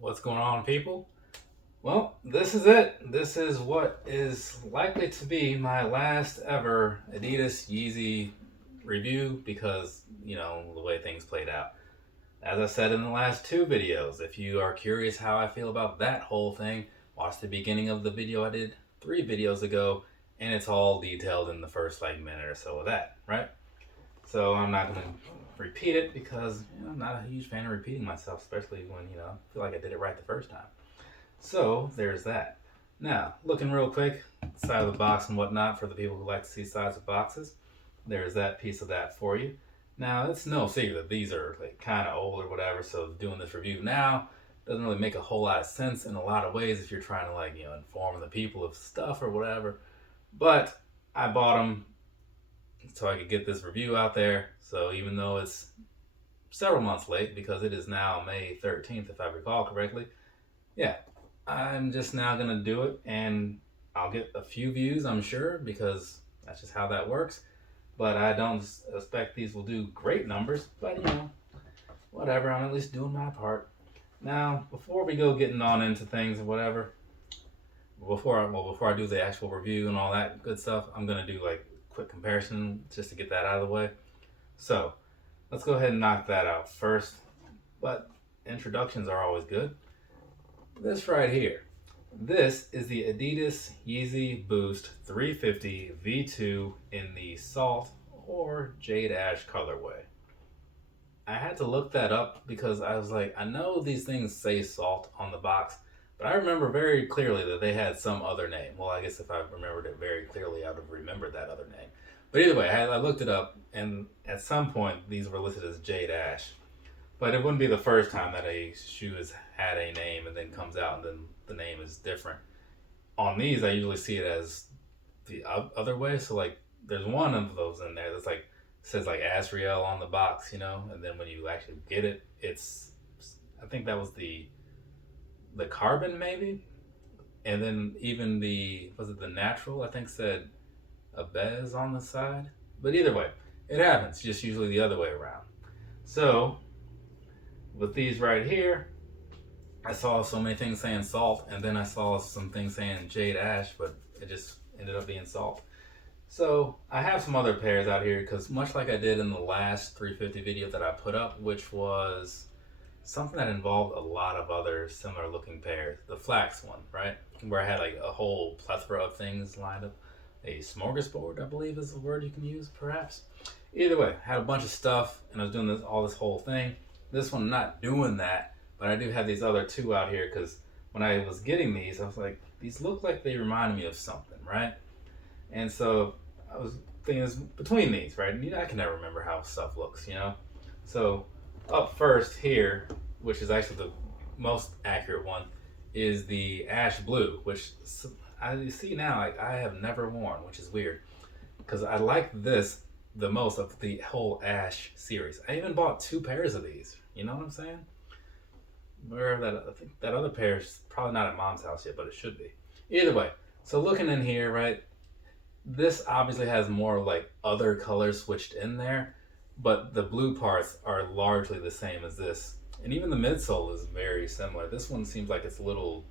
What's going on, people? Well, this is it. This is what is likely to be my last ever Adidas Yeezy review because, the way things played out. As I said in the last two videos, if you are curious how I feel about that whole thing, watch the beginning of the video I did 3 videos ago, and it's all detailed in the first minute or so of that, right? So I'm not going to repeat it because I'm not a huge fan of repeating myself, especially when, I feel like I did it right the first time. So there's that. Now, looking real quick, side of the box and whatnot for the people who like to see sides of boxes. There's that piece of that for you. Now, it's no secret that these are kind of old or whatever, so doing this review now doesn't really make a whole lot of sense in a lot of ways if you're trying to inform the people of stuff or whatever. But I bought them so I could get this review out there. So even though it's several months late because it is now May 13th, if I recall correctly, yeah, I'm just now going to do it and I'll get a few views, I'm sure, because that's just how that works. But I don't expect these will do great numbers, but whatever, I'm at least doing my part. Now, before we go getting on into things and whatever, before I do the actual review and all that good stuff, I'm gonna do quick comparison just to get that out of the way. So let's go ahead and knock that out first. But introductions are always good. This right here. This is the Adidas Yeezy Boost 350 V2 in the Salt or Jade Ash colorway. I had to look that up because I was like, I know these things say Salt on the box, but I remember very clearly that they had some other name. Well, I guess if I remembered it very clearly, I would have remembered that other name. But either way, I looked it up, and at some point, these were listed as Jade Ash. But it wouldn't be the first time that a shoe has had a name and then comes out and then the name is different. On these, I usually see it as the other way. So there's one of those in there that's says Asriel on the box, and then when you actually get it, it's I think that was the carbon maybe, and then even the was it the natural I think said a bez on the side. But either way, it happens. Just usually the other way around. So with these right here, I saw so many things saying Salt, and then I saw some things saying Jade Ash, but it just ended up being Salt. So I have some other pairs out here because much like I did in the last 350 video that I put up, which was something that involved a lot of other similar looking pairs. The flax one, right? Where I had a whole plethora of things lined up. A smorgasbord, I believe is the word you can use, perhaps. Either way, I had a bunch of stuff and I was doing this whole thing. This one, not doing that, but I do have these other two out here because when I was getting these, I was like, these look like they remind me of something, right? And so I was thinking this between these, right? And I can never remember how stuff looks. So up first here, which is actually the most accurate one, is the ash blue, which I see now I have never worn, which is weird because I like this the most of the whole ash series. I even bought 2 pairs of these. You know what I'm saying? Where that I think that other pair is probably not at mom's house yet, but it should be. Either way, so looking in here, right? This obviously has more other colors switched in there, but the blue parts are largely the same as this. And even the midsole is very similar. This one seems like it's a little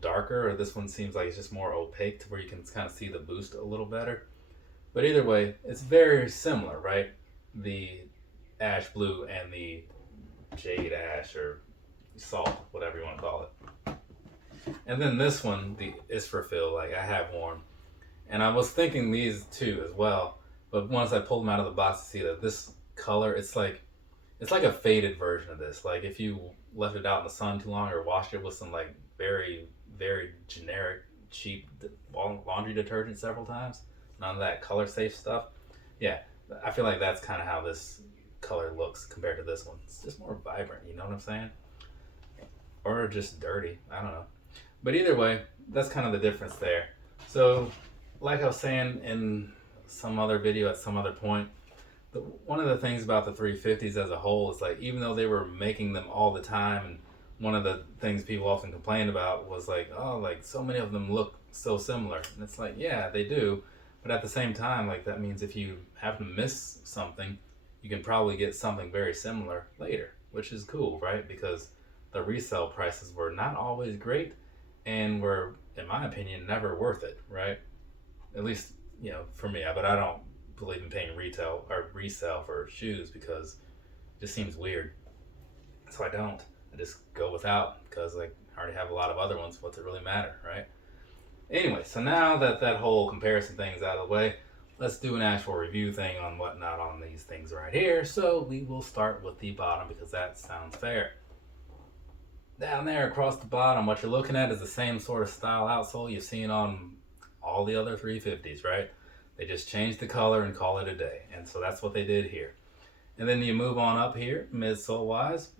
darker, or this one seems like it's just more opaque to where you can kind of see the boost a little better. But either way, it's very similar, right? The ash blue and the jade ash or salt, whatever you want to call it. And then this one, the Israfil, I have worn. And I was thinking these two as well, but once I pulled them out of the box to see that this color, it's like a faded version of this. Like if you left it out in the sun too long or washed it with some very very generic cheap laundry detergent several times, none of that color safe stuff. Yeah, I feel like that's kind of how this color looks compared to this one. It's just more vibrant. You know what I'm saying? Or just dirty. I don't know. But either way, that's kind of the difference there. So like I was saying in some other video at some other point, one of the things about the 350s as a whole is even though they were making them all the time, and one of the things people often complained about was so many of them look so similar. And it's yeah, they do. But at the same time, that means if you happen to miss something, you can probably get something very similar later, which is cool, right? Because the resale prices were not always great and were, in my opinion, never worth it, right? At least, for me. But I don't believe in paying retail or resale for shoes because it just seems weird. So I don't. I just go without because like I already have a lot of other ones. What's it really matter, right? Anyway, so now that that whole comparison thing is out of the way, let's do an actual review thing on whatnot on these things right here. So we will start with the bottom because that sounds fair. Down there across the bottom, what you're looking at is the same sort of style outsole you've seen on all the other 350s, right? They just changed the color and call it a day. And so that's what they did here. And then you move on up here, midsole wise,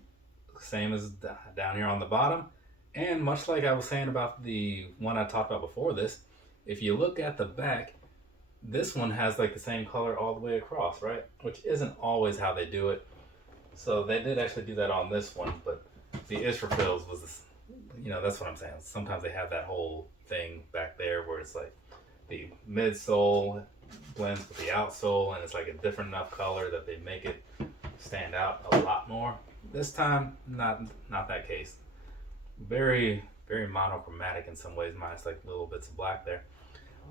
same as down here on the bottom. And much like I was saying about the one I talked about before this, if you look at the back, this one has like the same color all the way across, right? Which isn't always how they do it. So they did actually do that on this one, but the Israfils was this, that's what I'm saying. Sometimes they have that whole thing back there where it's like the midsole blends with the outsole and it's like a different enough color that they make it stand out a lot more. This time, not that case. Very, very monochromatic in some ways, minus like little bits of black there.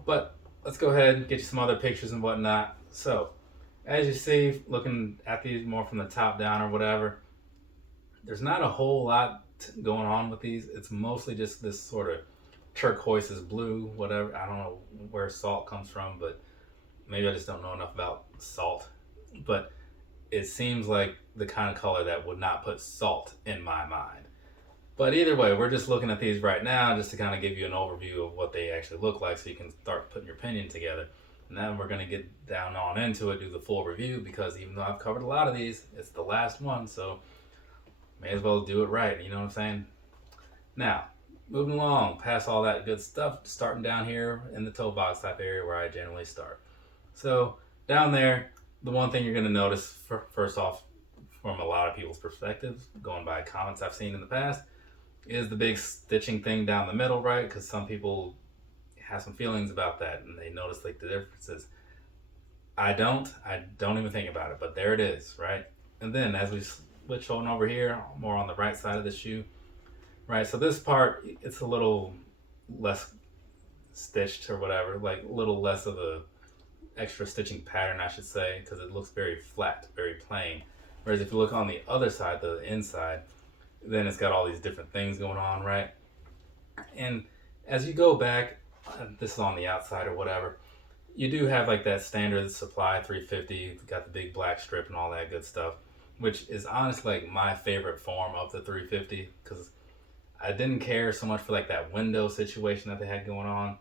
But let's go ahead and get you some other pictures and whatnot. So, as you see, looking at these more from the top down or whatever, there's not a whole lot going on with these. It's mostly just this sort of turquoise is blue, whatever. I don't know where salt comes from, but maybe I just don't know enough about salt. But it seems like the kind of color that would not put salt in my mind. But either way, we're just looking at these right now just to kind of give you an overview of what they actually look like so you can start putting your opinion together. And then we're going to get down on into it, do the full review, because even though I've covered a lot of these, it's the last one, so may as well do it right, you know what I'm saying? Now, moving along, past all that good stuff, starting down here in the toe box type area where I generally start. So, down there, the one thing you're going to notice, first off, from a lot of people's perspectives, going by comments I've seen in the past, is the big stitching thing down the middle, right? Because some people have some feelings about that and they notice like the differences. I don't even think about it, but there it is, right? And then as we switch on over here, more on the right side of the shoe, right? So this part, it's a little less stitched or whatever, like a little less of a extra stitching pattern, I should say, because it looks very flat, very plain. Whereas if you look on the other side, the inside, then it's got all these different things going on, right? And as you go back, this is on the outside or whatever, you do have like that standard supply 350, got the big black strip and all that good stuff, which is honestly like my favorite form of the 350 because I didn't care so much for like that window situation that they had going on.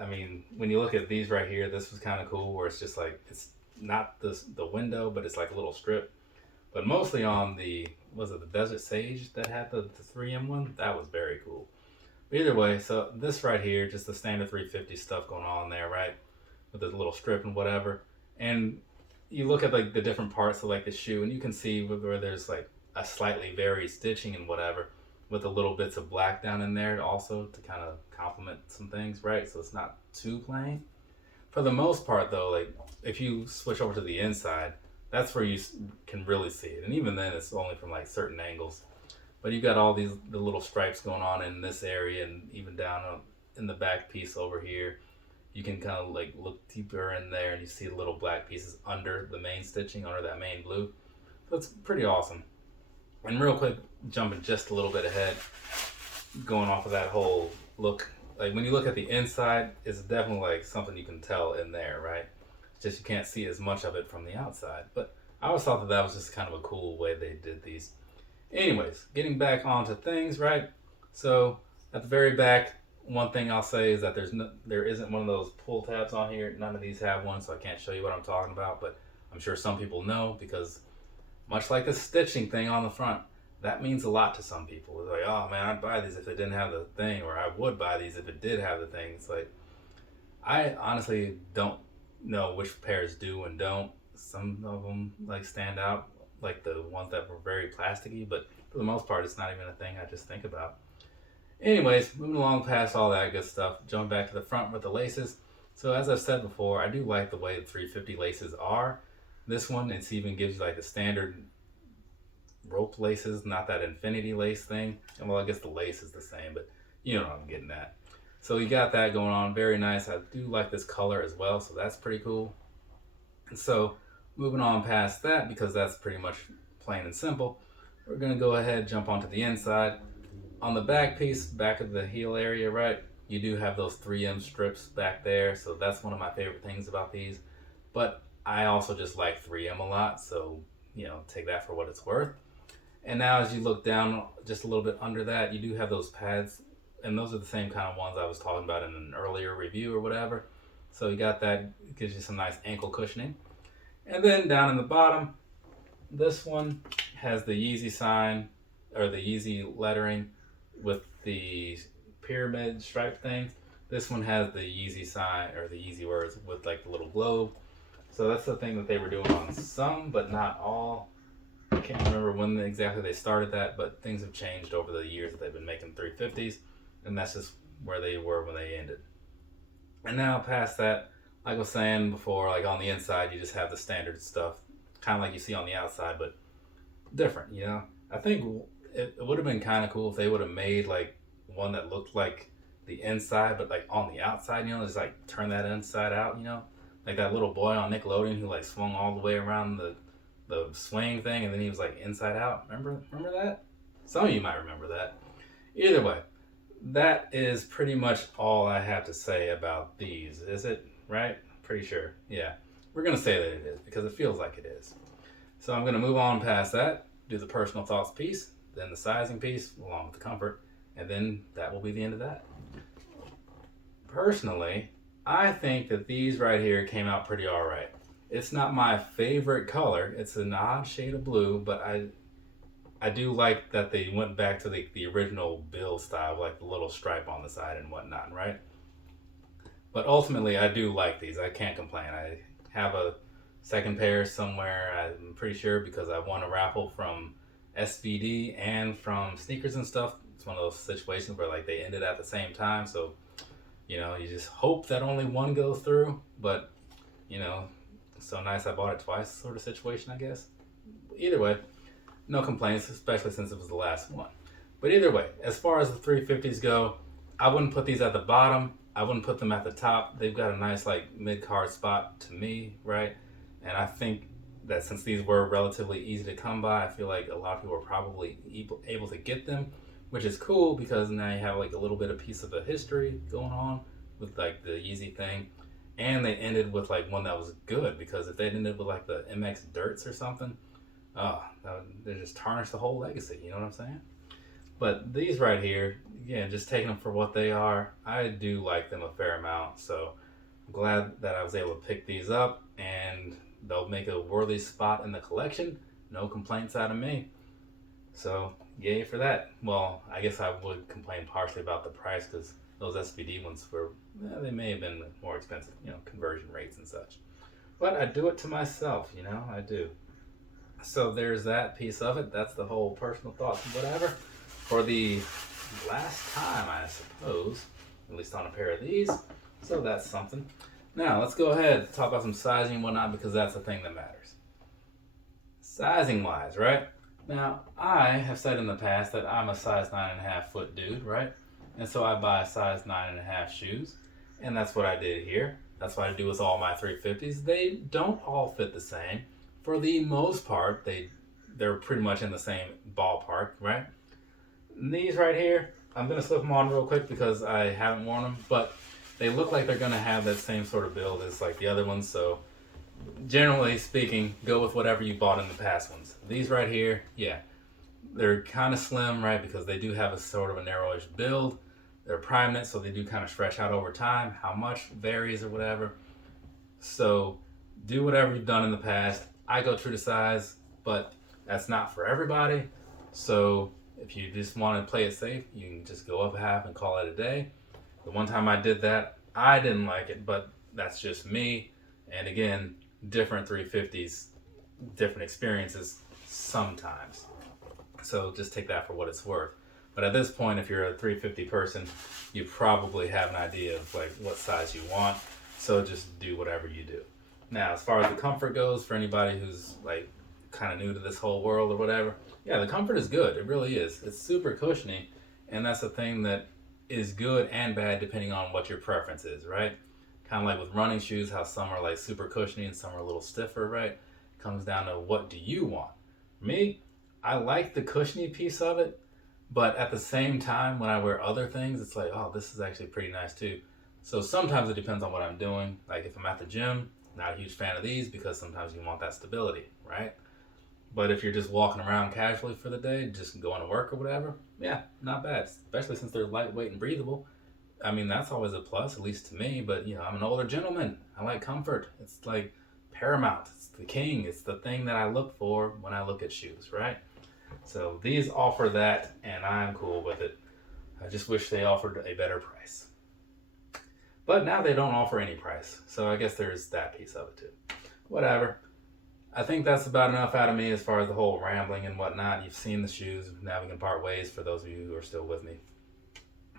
I mean, when you look at these right here, this was kind of cool where it's just like, it's not the window, but it's like a little strip. But mostly on the, was it the Desert Sage that had the 3M one? That was very cool. But either way, so this right here, just the standard 350 stuff going on there, right? With the little strip and whatever. And you look at like the different parts of like the shoe and you can see where there's like a slightly varied stitching and whatever with the little bits of black down in there also to kind of complement some things, right? So it's not too plain. For the most part though, like if you switch over to the inside, that's where you can really see it. And even then it's only from like certain angles. But you got all the little stripes going on in this area and even down in the back piece over here. You can kind of like look deeper in there and you see the little black pieces under the main stitching, under that main blue. So it's pretty awesome. And real quick, jumping just a little bit ahead, going off of that whole look, like when you look at the inside, it's definitely like something you can tell in there, right? It's just you can't see as much of it from the outside. But I always thought that was just kind of a cool way they did these. Anyways, getting back onto things, right? So at the very back, one thing I'll say is that there isn't one of those pull tabs on here. None of these have one, so I can't show you what I'm talking about, but I'm sure some people know because much like the stitching thing on the front, that means a lot to some people. It's like, oh man, I'd buy these if it didn't have the thing, or I would buy these if it did have the thing. It's like, I honestly don't know which pairs do and don't. Some of them like stand out, like the ones that were very plasticky, but for the most part, it's not even a thing I just think about. Anyways, moving along past all that good stuff, jumping back to the front with the laces. So as I've said before, I do like the way the 350 laces are. This one, it even gives you like the standard rope laces, not that infinity lace thing. And well, I guess the lace is the same, but you know what I'm getting at. So you got that going on, very nice. I do like this color as well, so that's pretty cool. And so moving on past that, because that's pretty much plain and simple, we're gonna go ahead and jump onto the inside. On the back piece, back of the heel area, right, you do have those 3M strips back there, so that's one of my favorite things about these. But I also just like 3M a lot, so take that for what it's worth. And now as you look down just a little bit under that, you do have those pads, and those are the same kind of ones I was talking about in an earlier review or whatever. So you got that, gives you some nice ankle cushioning. And then down in the bottom, this one has the Yeezy sign, or the Yeezy lettering with the pyramid stripe thing. This one has the Yeezy sign, or the Yeezy words with like the little globe. So that's the thing that they were doing on some, but not all. I can't remember when exactly they started that, but things have changed over the years that they've been making 350s, and that's just where they were when they ended. And now past that, like I was saying before, like on the inside, you just have the standard stuff, kind of like you see on the outside, but different, I think it would have been kind of cool if they would have made like one that looked like the inside, but like on the outside, just like turn that inside out, like that little boy on Nickelodeon who like swung all the way around the swing thing, and then he was like inside out. Remember that? Some of you might remember that. Either way, that is pretty much all I have to say about these. Is it right? Pretty sure. Yeah, we're gonna say that it is because it feels like it is. So I'm gonna move on past that, do the personal thoughts piece, then the sizing piece along with the comfort, and then that will be the end of that. Personally, I think that these right here came out pretty alright. It's not my favorite color. It's an odd shade of blue, but I do like that they went back to the original build style, like the little stripe on the side and whatnot, right? But ultimately, I do like these. I can't complain. I have a second pair somewhere, I'm pretty sure, because I won a raffle from SBD and from Sneakers and Stuff. It's one of those situations where like they ended at the same time, so you just hope that only one goes through, but so nice I bought it twice sort of situation, I guess. Either way, no complaints, especially since it was the last one. But either way, as far as the 350s go, I wouldn't put these at the bottom. I wouldn't put them at the top. They've got a nice like mid-card spot to me, right? And I think that since these were relatively easy to come by, I feel like a lot of people are probably able to get them, which is cool because now you have like a little bit of piece of a history going on with like the Yeezy thing. And they ended with like one that was good, because if they ended with like the MX Dirts or something, they just tarnished the whole legacy. You know what I'm saying? But these right here, again, just taking them for what they are, I do like them a fair amount. So I'm glad that I was able to pick these up, and they'll make a worthy spot in the collection. No complaints out of me. So yay for that. Well, I guess I would complain partially about the price, because those SBD ones they may have been more expensive, conversion rates and such. But I do it to myself, I do. So there's that piece of it. That's the whole personal thoughts and whatever. For the last time, I suppose, at least on a pair of these. So that's something. Now, let's go ahead and talk about some sizing and whatnot, because that's the thing that matters. Sizing-wise, right? Now, I have said in the past that I'm a size 9.5 foot dude, right? And so I buy size 9.5 shoes, and that's what I did here. That's what I do with all my 350s. They don't all fit the same. For the most part, they're pretty much in the same ballpark, right? And these right here, I'm going to slip them on real quick because I haven't worn them, but they look like they're going to have that same sort of build as like the other ones, so generally speaking, go with whatever you bought in the past ones. These right here, yeah, they're kind of slim, right, because they do have a sort of a narrowish build. They're prime knit, so they do kind of stretch out over time. How much varies or whatever. So do whatever you've done in the past. I go true to size, but that's not for everybody. So if you just want to play it safe, you can just go up a half and call it a day. The one time I did that, I didn't like it, but that's just me. And again, different 350s, different experiences sometimes. So just take that for what it's worth. But at this point, if you're a 350 person, you probably have an idea of like what size you want. So just do whatever you do. Now, as far as the comfort goes, for anybody who's like kind of new to this whole world or whatever, Yeah, the comfort is good. It really is. It's super cushiony, and that's the thing that is good and bad depending on what your preference is, right? Kind of like with running shoes, how some are like super cushiony and some are a little stiffer, right? Comes down to what do you want. Me, I like the cushiony piece of it, but at the same time, when I wear other things, it's like, oh, this is actually pretty nice too. So sometimes it depends on what I'm doing. Like if I'm at the gym, not a huge fan of these because sometimes you want that stability, right? But if you're just walking around casually for the day, just going to work or whatever, yeah, not bad. Especially since they're lightweight and breathable. I mean, that's always a plus, at least to me. But, I'm an older gentleman. I like comfort. It's like paramount. It's the king. It's the thing that I look for when I look at shoes, right? So these offer that, and I'm cool with it. I just wish they offered a better price. But now they don't offer any price. So I guess there's that piece of it too. Whatever. I think that's about enough out of me as far as the whole rambling and whatnot. You've seen the shoes. Now we can part ways for those of you who are still with me.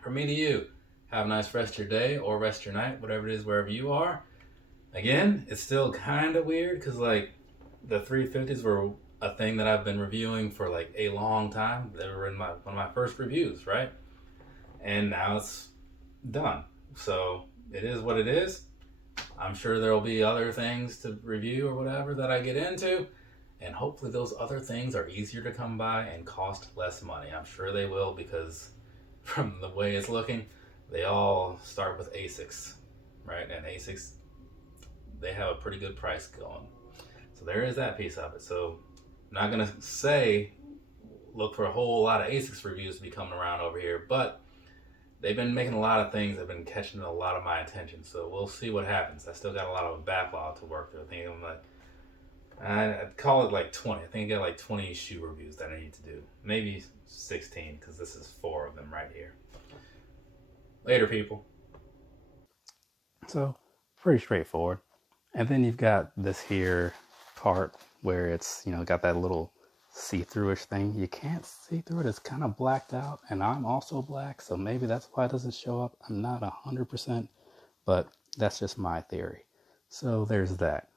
From me to you, have a nice rest of your day or rest of your night, whatever it is, wherever you are. Again, it's still kind of weird because like the 350s were a thing that I've been reviewing for like a long time. They were in one of my first reviews, right? And now it's done. So it is what it is. I'm sure there will be other things to review or whatever that I get into. And hopefully those other things are easier to come by and cost less money. I'm sure they will because from the way it's looking, they all start with Asics, right? And Asics, they have a pretty good price going. So there is that piece of it. So I'm not going to say look for a whole lot of Asics reviews to be coming around over here, but they've been making a lot of things that have been catching a lot of my attention. So we'll see what happens. I still got a lot of a backlog to work through. I think I'm like, I'd call it like 20. I think I got like 20 shoe reviews that I need to do. Maybe 16 because this is 4 of them right here. Later, people. So, pretty straightforward. And then you've got this here part where it's, got that little see-through-ish thing. You can't see through it. It's kind of blacked out, and I'm also black, so maybe that's why it doesn't show up. I'm not 100%, but that's just my theory. So there's that.